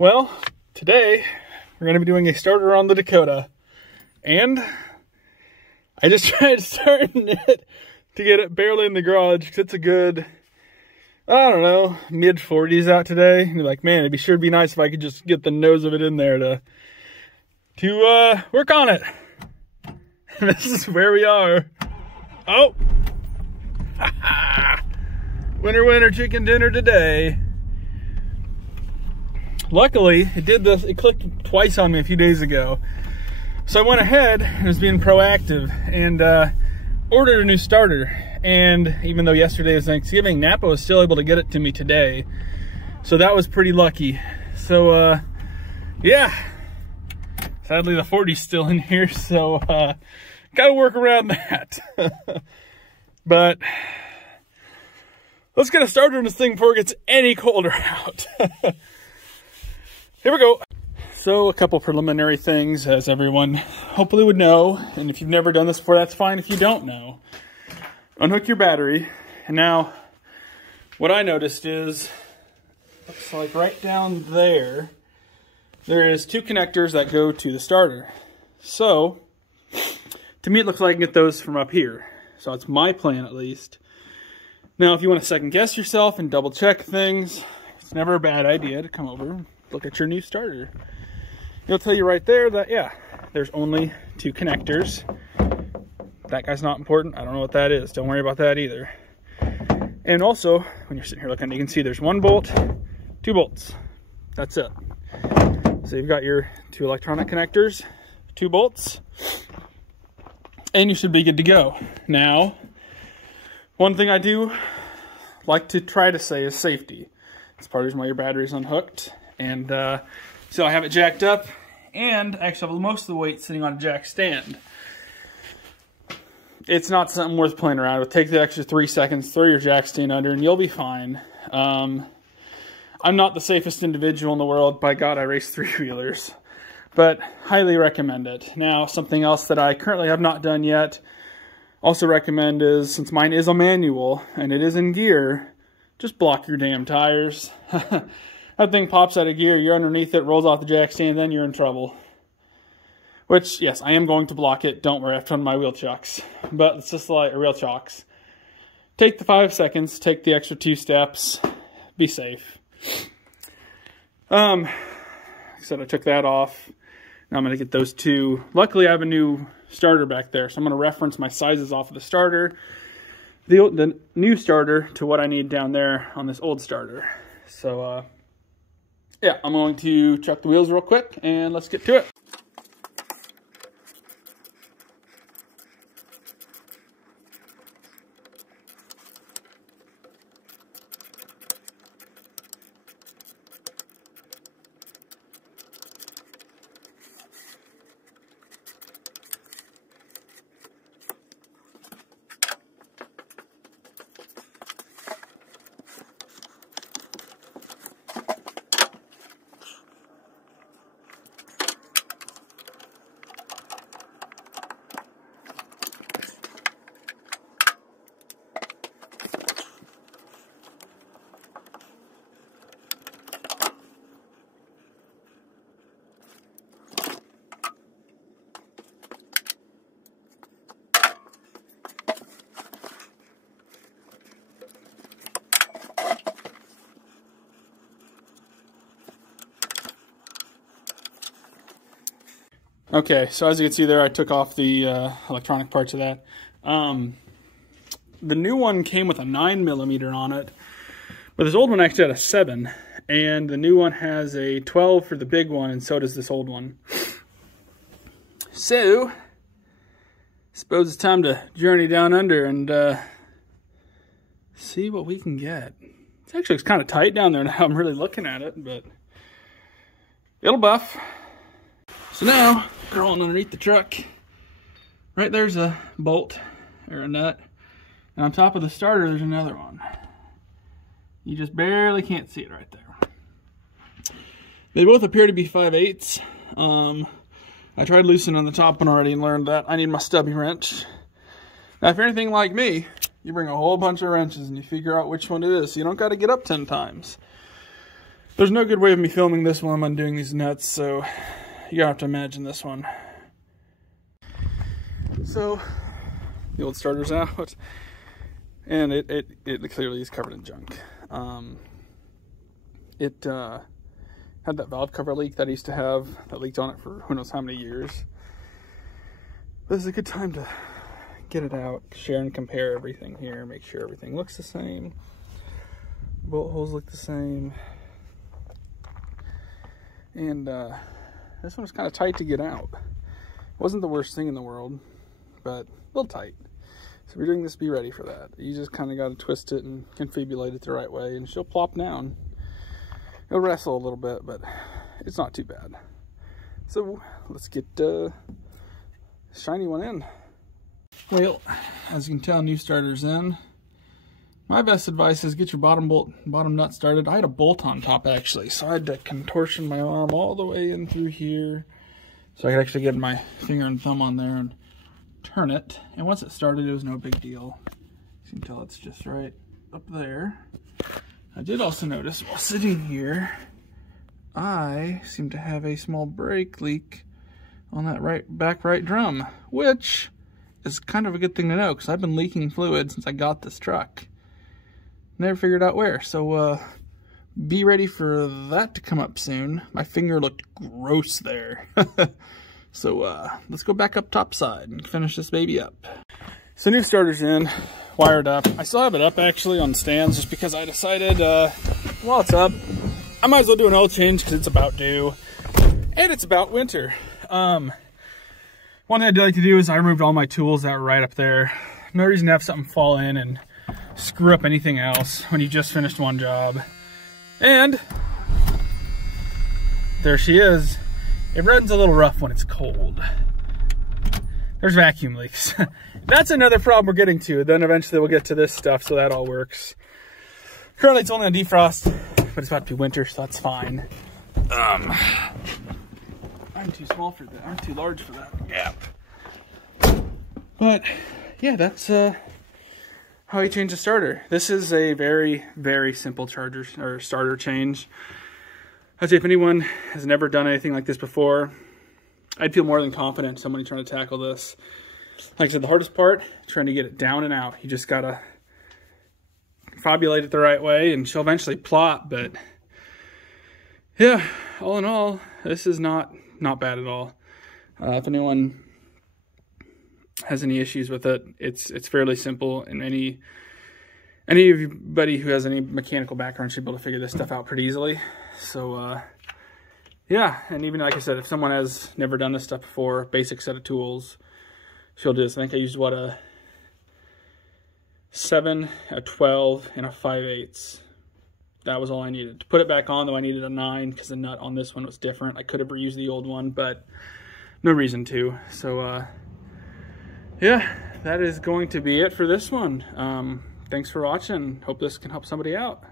Well, today we're going to be doing a starter on the Dakota, and I just tried starting it to get it barely in the garage because it's a good, I don't know, mid 40s out today. And you're like, man, it'd be sure to be nice if I could just get the nose of it in there to work on it. And this is where we are. Oh, winner chicken dinner today. Luckily, it clicked twice on me a few days ago. So I went ahead and was being proactive and ordered a new starter. And even though yesterday was Thanksgiving, Napa was still able to get it to me today. So that was pretty lucky. So yeah, sadly the 40's still in here, so gotta work around that. But let's get a starter on this thing before it gets any colder out. Here we go. So a couple preliminary things, as everyone hopefully would know. And if you've never done this before, that's fine if you don't know. Unhook your battery. And now, what I noticed is, looks like right down there, there is two connectors that go to the starter. So, to me it looks like I can get those from up here. So that's my plan at least. Now if you want to second guess yourself and double check things, it's never a bad idea to come over, look at your new starter. It'll tell you right there that, yeah, there's only two connectors. That guy's not important. I don't know what that is. Don't worry about that either. And also, when you're sitting here looking, you can see there's one bolt, two bolts. That's it. So you've got your two electronic connectors, two bolts, and you should be good to go. Now, one thing I do like to try to say is safety. It's part of the reason why your battery's unhooked. And so I have it jacked up, and I actually have most of the weight sitting on a jack stand. It's not something worth playing around with. Take the extra 3 seconds, throw your jack stand under, and you'll be fine. I'm not the safest individual in the world. By God, I race three-wheelers. But highly recommend it. Now, something else that I currently have not done yet, also recommend is, since mine is a manual, and it is in gear, just block your damn tires. That thing pops out of gear, you're underneath it, rolls off the jack stand, then you're in trouble. Which, yes, I am going to block it. Don't worry, I've done my wheel chocks. But it's just like real chocks. Take the 5 seconds, take the extra 2 steps, be safe. Like I said, I took that off. Now I'm going to get those two. Luckily, I have a new starter back there, so I'm going to reference my sizes off of the starter, the new starter, to what I need down there on this old starter. So, yeah, I'm going to chuck the wheels real quick, and let's get to it. Okay, so as you can see there, I took off the electronic parts of that. The new one came with a 9mm on it, but this old one actually had a 7, and the new one has a 12 for the big one, and so does this old one. So, suppose it's time to journey down under and see what we can get. It actually looks kind of tight down there now I'm really looking at it, but it'll buff. So now, crawling underneath the truck, right there's a bolt, or a nut, and on top of the starter there's another one. You just barely can't see it right there. They both appear to be 5/8. I tried loosening on the top one already and learned that I need my stubby wrench. Now if you're anything like me, you bring a whole bunch of wrenches and you figure out which one it is, so you don't got to get up 10 times. There's no good way of me filming this while I'm undoing these nuts, so you have to imagine this one. So the old starter's out, and it clearly is covered in junk. It had that valve cover leak that I used to have that leaked on it for who knows how many years. But this is a good time to get it out, share and compare everything here, make sure everything looks the same. Bolt holes look the same. And this one was kind of tight to get out. It wasn't the worst thing in the world, but a little tight. So if you're doing this, be ready for that. You just kind of got to twist it and confibulate it the right way, and she'll plop down. It'll wrestle a little bit, but it's not too bad. So let's get shiny one in. Well, as you can tell, new starter's in. My best advice is get your bottom nut started. I had a bolt on top actually, so I had to contortion my arm all the way in through here so I could actually get my finger and thumb on there and turn it. And once it started, it was no big deal. You can tell it's just right up there. I did also notice while sitting here, I seem to have a small brake leak on that back right drum, which is kind of a good thing to know because I've been leaking fluid since I got this truck. Never figured out where, so be ready for that to come up soon. My finger looked gross there. So let's go back up top side and finish this baby up. So new starter's in, wired up. I still have it up actually on stands just because I decided while it's up, I might as well do an oil change because it's about due and it's about winter. One thing I'd like to do is I removed all my tools that were right up there. No reason to have something fall in and screw up anything else when you just finished one job. And there she is. It runs a little rough when it's cold. There's vacuum leaks. That's another problem we're getting to. Then eventually we'll get to this stuff, so that all works. Currently it's only on defrost, but it's about to be winter, so that's fine. I'm too small for that. I'm too large for that gap. But yeah, that's how you change a starter. This is a very, very simple charger or starter change. I'd say if anyone has never done anything like this before, I'd feel more than confident somebody trying to tackle this. Like I said, the hardest part, trying to get it down and out. You just gotta confabulate it the right way and she'll eventually plop, but yeah, all in all, this is not bad at all. If anyone has any issues with it, it's fairly simple, and anybody who has any mechanical background should be able to figure this stuff out pretty easily. So yeah, and even like I said, if someone has never done this stuff before, basic set of tools, she'll do this. I think I used what, a 7, a 12, and a 5/8. That was all I needed. To put it back on, though, I needed a 9 because the nut on this one was different. I could have reused the old one, but no reason to. So yeah, that is going to be it for this one. Thanks for watching. Hope this can help somebody out.